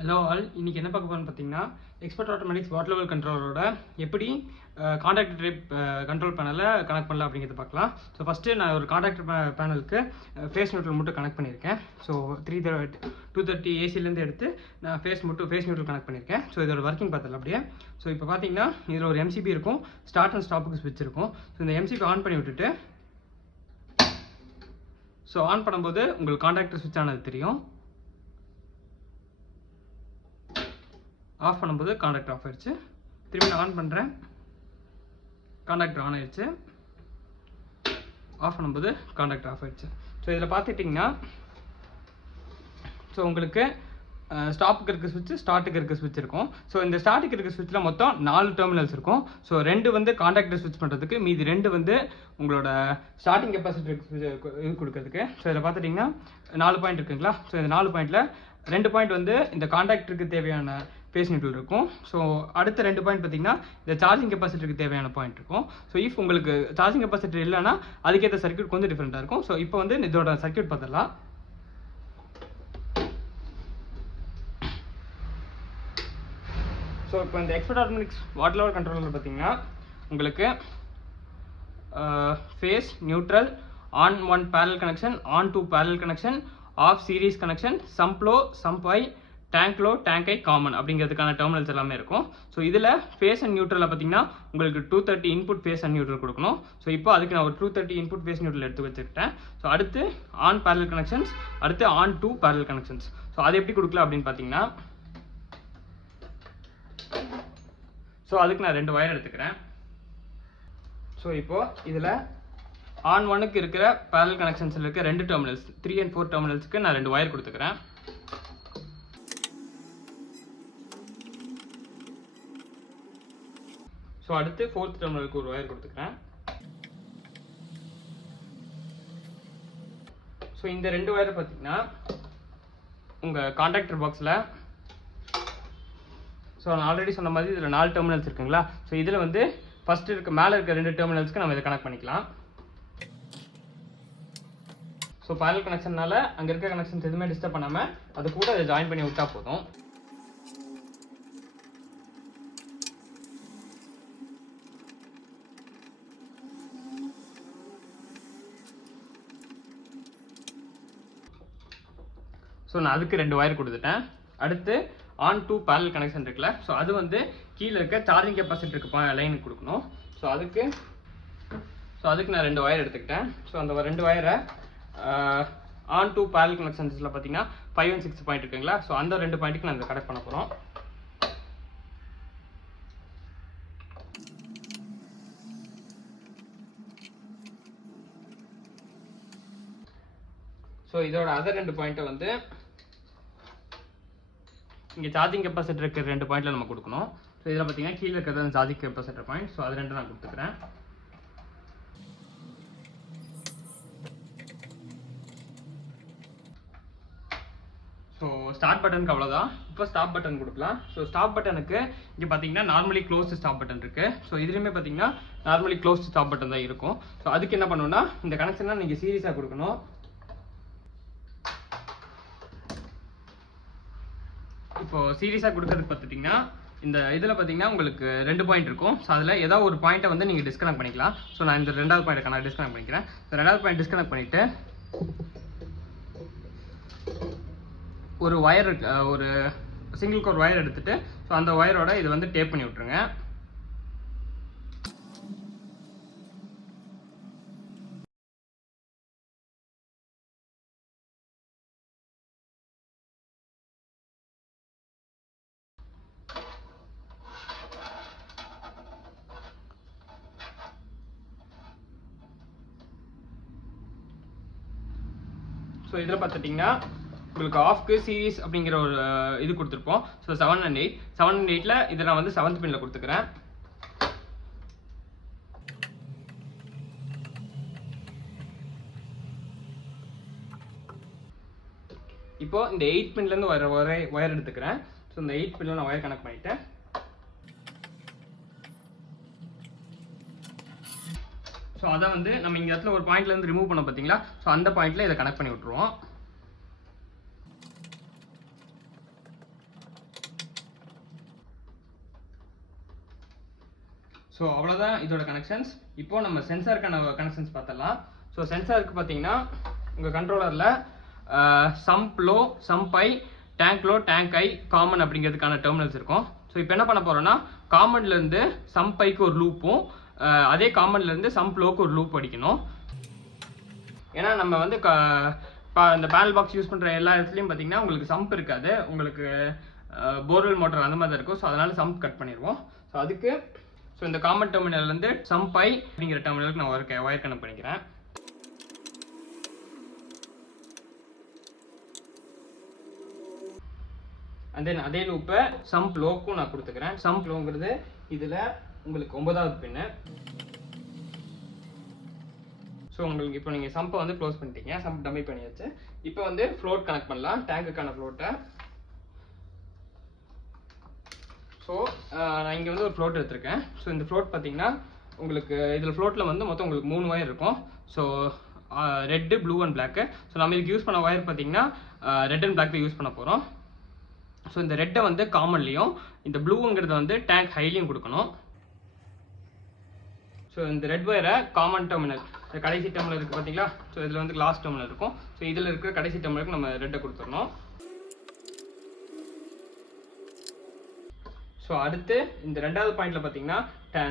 Hello all, இன்றைக்கி என்ன பார்க்க போகிறோன்னு பார்த்தீங்கன்னா எக்ஸ்பர்ட் ஆட்டோமேட்டிக்ஸ் வாட்டர் லெவல் கண்ட்ரோலரோட எப்படி கான்டாக்டர் டைப் கண்ட்ரோல் பேனலில் கனெக்ட் பண்ணலாம் அப்படிங்கிறத பார்க்கலாம். ஸோ ஃபஸ்ட்டு நான் ஒரு கான்டாக்டர் பேனலுக்கு ஃபேஸ் நியூட்ரல் மட்டும் கனெக்ட் பண்ணியிருக்கேன். ஸோ 230 ஏசிலேருந்து எடுத்து நான் ஃபேஸ் நியூட்ரல் கனெக்ட் பண்ணியிருக்கேன். ஸோ இதோட ஒர்க்கிங் பார்த்தல அப்படியே. ஸோ இப்போ பார்த்தீங்கன்னா இதில் ஒரு எம்சிபி இருக்கும், ஸ்டார்ட் அண்ட் ஸ்டாப்புக்கு ஸ்விட்ச் இருக்கும். ஸோ இந்த எம்சிபி ஆன் பண்ணி விட்டுட்டு ஸோ ஆன் பண்ணும்போது உங்களுக்கு கான்டாக்டர் ஸ்விட்ச் ஆனது தெரியும். ஆஃப் பண்ணும்போது கான்டாக்டர் ஆஃப் ஆயிடுச்சு. திரும்பி நான் ஆன் பண்ணுறேன், கான்டாக்டர் ஆன் ஆயிடுச்சு. ஆஃப் பண்ணும்போது கான்டாக்டர் ஆஃப் ஆயிடுச்சு. ஸோ இதில் பார்த்துட்டிங்கன்னா ஸோ உங்களுக்கு ஸ்டாப்புக்கு இருக்க ஸ்விட்ச், ஸ்டார்ட்டுக்கு இருக்க ஸ்விட்ச் இருக்கும். ஸோ இந்த ஸ்டார்ட்டுக்கு இருக்க ஸ்விட்சில் மொத்தம் 4 டெர்மினல்ஸ் இருக்கும். ஸோ 2 வந்து கான்டாக்டர் ஸ்விட்ச் பண்ணுறதுக்கு, மீதி 2 வந்து உங்களோட ஸ்டார்டிங் கெப்பாசிட்டி இது கொடுக்கறதுக்கு. ஸோ இதில் பார்த்துட்டிங்கன்னா 4 பாயிண்ட் இருக்குங்களா. ஸோ இந்த 4 பாயிண்டில் 2 பாயிண்ட் வந்து இந்த கான்டாக்டருக்கு தேவையான ஃபேஸ் நியூட்ரல் இருக்கும். ஸோ அடுத்த 2 பாயிண்ட் பார்த்தீங்கன்னா இந்த சார்ஜிங் கெப்பாசிட்டிக்கு தேவையான பாயிண்ட் இருக்கும். ஸோ இஃப் உங்களுக்கு சார்ஜிங் கெப்பாசிட்டி இல்லைன்னா அதுக்கேற்ற சர்க்யூட் கொஞ்சம் டிஃப்ரெண்ட்டாக இருக்கும். ஸோ இப்போ வந்து இதோட சர்க்யூட் பார்த்துடலாம். ஸோ இப்போ இந்த expert automatics water level controller பார்த்தீங்கன்னா உங்களுக்கு phase neutral, on 1 parallel connection, on 2 parallel connection, off series connection, sump low, சம்பை, டேங்க் லோ, டேங்க் ஐ காமன் அப்படிங்கிறதுக்கான டெர்மினல்ஸ் எல்லாமே இருக்கும். ஸோ இதில் ஃபேஸ் அண்ட் நியூட்ரலில் பார்த்தீங்கன்னா உங்களுக்கு 230 இன்புட் ஃபேஸ் அண்ட் நியூட்ரல் கொடுக்கணும். ஸோ இப்போ அதுக்கு நான் ஒரு 230 இன்புட் ஃபேஸ் நியூட்ரல் எடுத்து வச்சுக்கிட்டேன். ஸோ அடுத்து ஆன் பேரல் கனெக்ஷன்ஸ், அடுத்து ஆன் 2 பேரல் கனெக்ஷன்ஸ். ஸோ அது எப்படி கொடுக்கலாம் அப்படின்னு பார்த்தீங்கன்னா ஸோ அதுக்கு நான் 2 வயர் எடுத்துக்கிறேன். ஸோ இப்போது இதில் ஆன் 1க்கு இருக்கிற பேரல் கனெக்ஷன்ஸில் இருக்க 2 டெர்மினல்ஸ் 3 and 4 டெர்மினல்ஸ்க்கு நான் 2 வயர் கொடுத்துக்கிறேன். ஸோ அடுத்து 4th டெர்மினலுக்கு ஒரு வயர் கொடுத்துக்கிறேன். ஸோ இந்த 2 வயர் பார்த்தீங்கன்னா உங்கள் கான்டாக்டர் பாக்ஸில் ஸோ நான் ஆல்ரெடி சொன்ன மாதிரி இதில் 4 டெர்மினல்ஸ் இருக்குங்களா. ஸோ இதில் வந்து ஃபஸ்ட்டு மேலே இருக்க 2 டெர்மினல்ஸ்க்கு நம்ம இதை கனெக்ட் பண்ணிக்கலாம். ஸோ பேரல் கனெக்ஷன்னால அங்கே இருக்க கனெக்ஷன்ஸ் எதுவுமே டிஸ்டர்ப் பண்ணாமல் அது கூட அதை ஜாயின் பண்ணி விட்டா போதும். ஸோ நான் அதுக்கு 2 வயர் கொடுத்துட்டேன். அடுத்து ஆன் 2 பேரல் கனெக்ஷன் இருக்குல்ல. ஸோ அது வந்து கீழே இருக்க சார்ஜிங் கெப்பாசிட்டிக்கு லைனுக்கு கொடுக்கணும். ஸோ அதுக்கு நான் 2 வயர் எடுத்துக்கிட்டேன். ஸோ அந்த 2 வயரை ஆன் 2 பேரல் கனெக்ஷன்ஸில் பார்த்தீங்கன்னா 5 and 6 பாயிண்ட் இருக்குங்களா. ஸோ அந்த 2 பாயிண்ட்டுக்கு நான் இதை கனெக்ட் பண்ண போகிறோம். ஸோ இதோட அதர் 2 பாயிண்ட்டை வந்து இங்கே சார்ஜிங் கெப்பாசிட்டர் இருக்கிற 2 பாயிண்ட்டில் நம்ம கொடுக்கணும். ஸோ இதில் பார்த்தீங்கன்னா கீழே இருக்கிறது சார்ஜிங் கெப்பாசிட்டர் பாயிண்ட். ஸோ அது 2 நான் கொடுத்துக்கிறேன். ஸோ ஸ்டார்ட் பட்டனுக்கு அவ்வளோதான். இப்போ ஸ்டாப் பட்டன் கொடுக்கலாம். ஸோ ஸ்டாப் பட்டனுக்கு இங்கே பார்த்தீங்கன்னா நார்மலி க்ளோஸ்டு ஸ்டாப் பட்டன் இருக்குது. ஸோ இதுலேயுமே பார்த்தீங்கன்னா நார்மலி க்ளோஸ்டு ஸ்டாப் பட்டன் தான் இருக்கும். ஸோ அதுக்கு என்ன பண்ணணும்னா இந்த கனெக்ஷனை நீங்கள் சீரியஸாக கொடுக்கணும். இப்போ சீரியஸாக கொடுக்கறதுக்கு பார்த்துட்டிங்கன்னா இந்த இதில் பார்த்தீங்கன்னா உங்களுக்கு 2 பாயிண்ட் இருக்கும். ஸோ அதில் ஏதாவது ஒரு பாயிண்ட்டை வந்து நீங்கள் டிஸ்கனெக்ட் பண்ணிக்கலாம். ஸோ நான் இந்த 2வது பாயிண்ட்டை நான் டிஸ்கனெக்ட் பண்ணிக்கிறேன். இந்த 2வது பாயிண்ட் டிஸ்கனெக்ட் பண்ணிவிட்டு ஒரு வயர், ஒரு சிங்கிள் கோர் வயர் எடுத்துகிட்டு ஸோ அந்த வயரோட இது வந்து டேப் பண்ணி விட்ருங்க. ஸோ இதில் பார்த்துட்டிங்கன்னா உங்களுக்கு ஆஃப்க்கு சீரீஸ் அப்படிங்கிற ஒரு இது கொடுத்துருப்போம். ஸோ 7 and 8ல் இதை நான் வந்து 7th பின்னில் கொடுத்துக்கிறேன். இப்போ இந்த 8 பின்லேருந்து வயர் எடுத்துக்கிறேன். ஸோ இந்த 8 பின்னில் நான் வயர் கனெக்ட் பண்ணிட்டேன். ஸோ அதை வந்து நம்ம இங்கே இடத்துல ஒரு பாயிண்ட்லேருந்து ரிமூவ் பண்ண பார்த்தீங்களா. ஸோ அந்த பாயிண்ட்டில் இதை கனெக்ட் பண்ணி விட்ருவோம். ஸோ அவ்வளோதான் இதோட கனெக்ஷன்ஸ். இப்போ நம்ம சென்சாருக்கான கனெக்ஷன்ஸ் பார்த்தலாம். ஸோ சென்சாருக்கு பார்த்தீங்கன்னா உங்கள் கண்ட்ரோலரில் சம்ப் லோ, சம்ப் ஐ, டேங்க் லோ, டேங்க் ஐ, காமன் அப்படிங்கிறதுக்கான டெர்மினல்ஸ் இருக்கும். ஸோ இப்போ என்ன பண்ண போகிறோம்னா காமன்லேருந்து சம்ப் ஐக்கு ஒரு லூப்பும் அதே காமன்லேருந்து சம்ப் லோக்கு ஒரு லூப் அடிக்கணும். ஏன்னா நம்ம வந்து இந்த பேனல் பாக்ஸ் யூஸ் பண்ணுற எல்லா இடத்துலையும் பார்த்தீங்கன்னா உங்களுக்கு சம்ப் இருக்காது, உங்களுக்கு போர்வெல் மோட்டர் அந்த மாதிரி தான் இருக்கும். ஸோ அதனால சம்ப் கட் பண்ணிடுவோம். ஸோ அதுக்கு இந்த காமன் டெர்மினல்லேருந்து சம்ப் ஐ அப்படிங்கிற டெர்மினலுக்கு நான் ஒயர் கனெக்ட் பண்ணிக்கிறேன். அண்ட் தென் அதே லூப்பை சம்ப் லோக்கும் நான் கொடுத்துக்கிறேன். சம்ப் லோங்கிறது இதில் உங்களுக்கு 9வது பின்னு. ஸோ உங்களுக்கு இப்போ நீங்கள் சம்பை வந்து க்ளோஸ் பண்ணிட்டீங்க, சம்ப் டம்மி பண்ணியாச்சு. இப்போ வந்து ஃப்ளோட் கனெக்ட் பண்ணலாம், டேங்குக்கான ஃப்ளோட்டை. ஸோ நான் இங்கே வந்து ஒரு ஃப்ளோட் எடுத்திருக்கேன். ஸோ இந்த ஃப்ளோட் பார்த்தீங்கன்னா உங்களுக்கு இதில் ஃப்ளோட்டில் வந்து மொத்தம் உங்களுக்கு 3 ஒயர் இருக்கும். So red, blue and block. So நம்ம இதுக்கு யூஸ் பண்ண ஒயர் பார்த்தீங்கன்னா ரெட் அண்ட் பிளாக் யூஸ் பண்ண போகிறோம். ஸோ இந்த ரெட்டை வந்து காமன்லையும் இந்த ப்ளூங்கிறத வந்து டேங்க் ஹைலையும் கொடுக்கணும். ஸோ இந்த ரெட் ஒயரை காமன் டெர்மினல், கடைசி டெர்மினல் இருக்குது பார்த்தீங்களா? ஸோ இதில் வந்து லாஸ்ட் டெர்மினல் இருக்கும். ஸோ இதில் இருக்கிற கடைசி டெர்மினலுக்கு நம்ம ரெட்டை கொடுத்துடணும். ஸோ அடுத்து இந்த 2வது பாயிண்ட்ல பார்த்தீங்கன்னா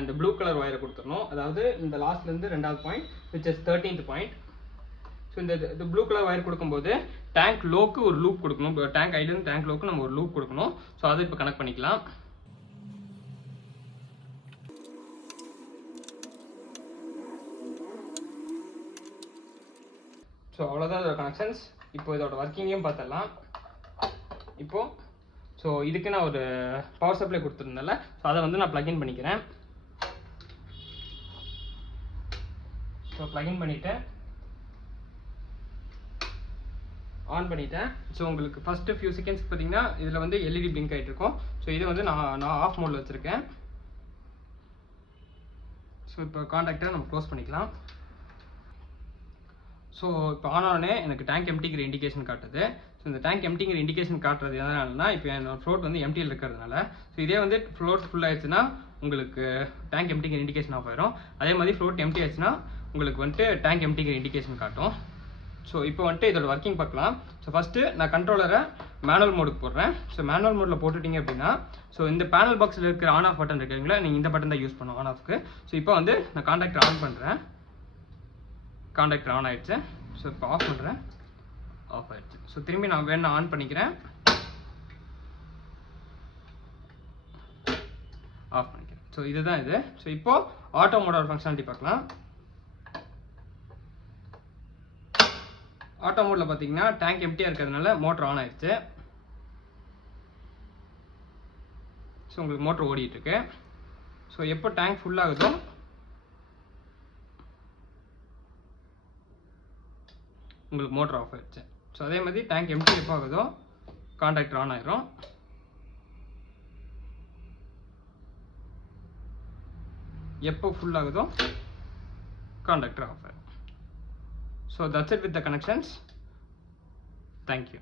இந்த ப்ளூ கலர் ஒயரை கொடுத்துடணும். அதாவது இந்த லாஸ்ட்லேருந்து 2வது point which is 13th point. So இந்த ப்ளூ கலர் ஒயர் கொடுக்கும்போது டேங்க் லோக்கு ஒரு லூப் கொடுக்கணும். டேங்க் ஐலேருந்து டேங்க் லோக்கு நம்ம ஒரு லூப் கொடுக்கணும். ஸோ அதை இப்போ கனெக்ட் பண்ணிக்கலாம். ஸோ அவ்வளோதான் இதோட கனெக்ஷன்ஸ். இப்போ இதோட ஒர்க்கிங்கையும் பார்த்துடலாம். இப்போது ஸோ இதுக்கு நான் ஒரு பவர் சப்ளை கொடுத்துருந்தேன்ல, ஸோ அதை வந்து நான் ப்ளக்இன் பண்ணிக்கிறேன். ஸோ ப்ளக்இன் பண்ணிவிட்டேன், ஆன் பண்ணிட்டேன். ஸோ உங்களுக்கு ஃபஸ்ட்டு ஃபியூ செகண்ட்ஸ் பார்த்தீங்கன்னா இதில் வந்து எல்இடி பிளிங்க் ஆகிட்டு இருக்கும். ஸோ இதை வந்து நான் ஆஃப் மோடில் வச்சுருக்கேன். ஸோ இப்போ கான்டாக்டை நம்ம க்ளோஸ் பண்ணிக்கலாம். ஸோ இப்போ ஆனோடனே எனக்கு டேங்க் எம்டிங்கிற இண்டிகேஷன் காட்டுது. ஸோ இந்த டேங்க் எம்டிங்கிற இண்டிகேஷன் காட்டுறது எதனாலனா இப்போ என்னோட ஃப்ளோட் வந்து எம்டியில் இருக்கிறதுனால. ஸோ இதே வந்து ஃப்ளோட் ஃபுல் ஆயிடுச்சுன்னா உங்களுக்கு டேங்க் எம்டிங்கிற இண்டிகேஷன் ஆஃப் ஆயிரும். அதே மாதிரி ஃப்ளோட் எம்டி ஆயிடுச்சுன்னா உங்களுக்கு வந்துட்டு டேங்க் எம்டிங்கிற இண்டிகேஷன் காட்டும். ஸோ இப்போ வந்துட்டு இதோட ஒர்க்கிங் பார்க்கலாம். ஸோ ஃபஸ்ட்டு நான் கண்ட்ரோலரை மேனுவல் மோடுக்கு போடுறேன். ஸோ மேனுவல் மோடில் போட்டுட்டீங்க அப்படின்னா ஸோ இந்த பேனல் பாக்ஸில் இருக்கிற ஆன் ஆஃப் பட்டன் இருக்குங்களா, நீங்கள் இந்த பட்டன் தான் யூஸ் பண்ணுவோம் ஆன் ஆஃப்க்கு. ஸோ இப்போ வந்து நான் கான்டாக்டர் ஆன் பண்ணுறேன். கான்டாக்டர் ஆன் ஆயிடுச்சு. ஸோ இப்போ ஆஃப் பண்ணுறேன், ஆஃப் ஆயிடுச்சு. ஸோ திரும்பி நான் வேணா ஆன் பண்ணிக்கிறேன், ஆஃப் பண்ணிக்கிறேன். ஸோ இதுதான் இது. ஸோ இப்போ ஆட்டோ மோடோட ஃபங்க்ஷனாலிட்டி பார்க்கலாம். ஆட்டோ மோடில் பார்த்தீங்கன்னா டேங்க் எம்டியாக இருக்கிறதுனால மோட்டர் ஆன் ஆயிடுச்சு. ஸோ உங்களுக்கு மோட்டர் ஓடிட்டுருக்கு. ஸோ எப்போ டேங்க் ஃபுல் ஆகுதோ உங்களுக்கு மோட்டர் ஆஃப் ஆயிடுச்சு. ஸோ அதே மாதிரி டேங்க் எம்டி எப்போ ஆகுதோ கான்டாக்டர் ஆன் ஆயிரும். எப்போ ஃபுல் ஆகுதோ கான்டாக்டர் ஆஃப் ஆயிரும். So that's it with the connections. Thank you.